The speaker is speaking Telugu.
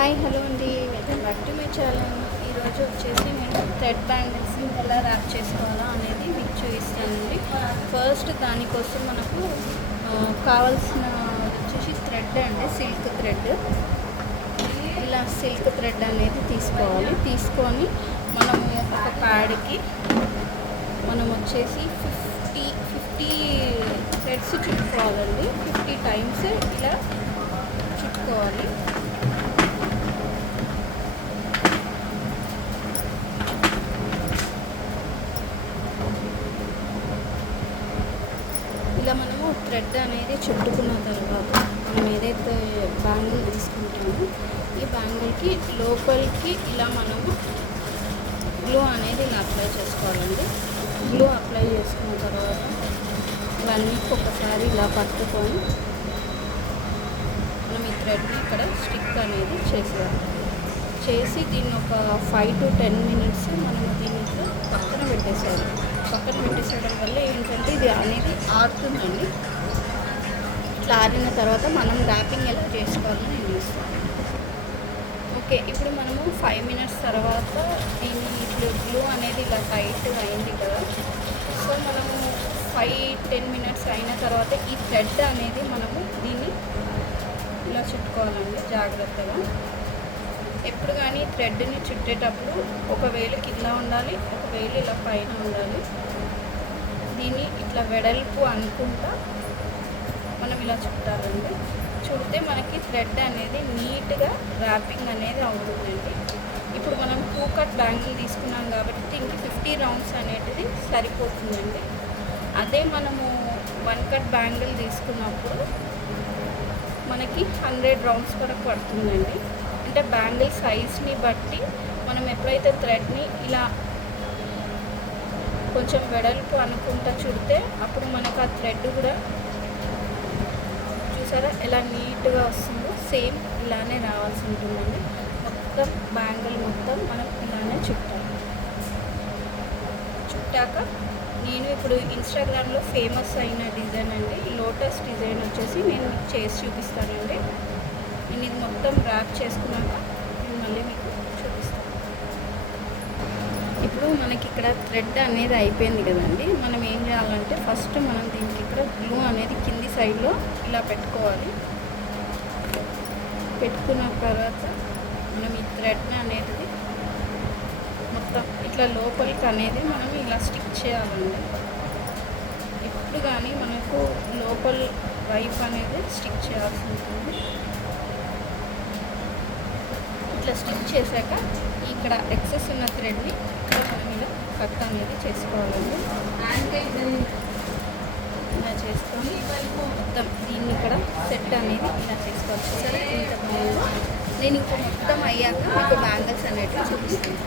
హాయ్ హలో అండి. Welcome back to my channel. ఈరోజు వచ్చేసి నేను థ్రెడ్ బ్యాండిల్స్ని ఎలా ర్యాప్ చేసుకోవాలా అనేది మీకు చూపిస్తానండి. ఫస్ట్ దానికోసం మనకు కావాల్సిన వచ్చేసి థ్రెడ్ అండి సిల్క్ థ్రెడ్. ఇలా సిల్క్ థ్రెడ్ అనేది తీసుకోవాలి. తీసుకొని మనము ఒక ప్యాడ్కి మనం వచ్చేసి ఫిఫ్టీ ఫిఫ్టీ థ్రెడ్స్ చుట్టుకోవాలండి. ఫిఫ్టీ టైమ్స్ ఇలా చుట్టుకోవాలి. ఇలా మనము థ్రెడ్ అనేది చుట్టుకున్న తర్వాత మనం ఏదైతే బ్యాంగిల్ తీసుకుంటామో ఈ బ్యాంగిల్కి లోపలికి ఇలా మనము గ్లూ అనేది ఇలా అప్లై చేసుకోవాలండి. గ్లూ అప్లై చేసుకున్న తర్వాత ఇవన్నీ ఒకసారి ఇలా పట్టుకొని మనం ఈ థ్రెడ్ని ఇక్కడ స్టిక్ అనేది చేసేయాలి. చేసి దీన్ని ఒక ఫైవ్ టు టెన్ మినిట్స్ మనం దీన్ని పక్కన పెట్టేసేయాలి. పక్కన పెట్టేసేయడం వల్ల ఏంటంటే ఇది అనేది ఆరుతుందండి. ఇట్లా ఆరిన తర్వాత మనం ర్యాపింగ్ ఎలా చేసుకోవాలో నేను చూస్తాను. ఓకే ఇప్పుడు మనము ఫైవ్ మినిట్స్ తర్వాత దీన్ని ఇట్లా గ్లూ అనేది ఇలా టైట్గా అయింది కదా. సో మనము ఫైవ్ టెన్ మినిట్స్ అయిన తర్వాత ఈ థ్రెడ్ అనేది మనము దీన్ని ఇలా చుట్టుకోవాలండి జాగ్రత్తగా. ఎప్పుడు కానీ థ్రెడ్ని చుట్టేటప్పుడు ఒక వేలు కింద ఉండాలి ఒక వేలు ఇలా పైన ఉండాలి. దీన్ని ఇట్లా వెడల్పు అనుకుంటా మనం ఇలా చుట్టాలండి. చుడితే మనకి థ్రెడ్ అనేది నీట్గా ర్యాపింగ్ అనేది అవుతుందండి. ఇప్పుడు మనం టూ కట్ బ్యాంగిల్ తీసుకున్నాం కాబట్టి దీనికి ఫిఫ్టీ రౌండ్స్ అనేది సరిపోతుందండి. అదే మనము వన్ కట్ బ్యాంగిల్ తీసుకున్నప్పుడు మనకి హండ్రెడ్ రౌండ్స్ వరకు పడుతుందండి. అంటే బ్యాంగిల్ సైజ్ని బట్టి మనం ఎప్పుడైతే థ్రెడ్ని ఇలా కొంచెం వెడల్పు అనుకుంటా చుడితే అప్పుడు మనకు ఆ థ్రెడ్ కూడా చూసారా ఎలా నీట్గా వస్తుందో సేమ్ ఇలానే రావాల్సి ఉంటుందండి. మొత్తం బ్యాంగిల్ మొత్తం మనం ఇలానే చుట్టాలి. చుట్టాక నేను ఇప్పుడు ఇన్స్టాగ్రామ్లో ఫేమస్ అయిన డిజైన్ అండి లోటస్ డిజైన్ వచ్చేసి నేను మీకు చేసి చూపిస్తానండి. నేను ఇది మొత్తం ర్యాప్ చేసుకున్నాక నేను మళ్ళీ మీకు చూపిస్తాను. ఇప్పుడు మనకి ఇక్కడ థ్రెడ్ అనేది అయిపోయింది కదండి. మనం ఏం చేయాలంటే ఫస్ట్ మనం దీనికి ఇక్కడ గ్లూ అనేది కింది సైడ్లో ఇలా పెట్టుకోవాలి. పెట్టుకున్న తర్వాత మనం ఈ థ్రెడ్ అనేది మొత్తం ఇట్లా లోపలికి అనేది మనం ఇలా స్టిక్ చేయాలండి. ఎప్పుడు కానీ మనకు లోపల వైపు అనేది స్టిక్ చేయాల్సి ఉంటుంది. ఇట్లా స్టిచ్ చేశాక ఇక్కడ ఎక్సెస్ ఉన్న థ్రెడ్ని ఇక్కడ మనం ఇలా కట్ అనేది చేసుకోవాలండి. ఇలా చేసుకొని మొత్తం దీన్ని ఇక్కడ సెట్ అనేది ఇలా చేసుకోవచ్చు. సరే ఇంత బాగుందో నేను ఇంకా మొత్తం అయ్యాక మీకు బ్యాంగిల్స్ అనేటివి చూపిస్తాను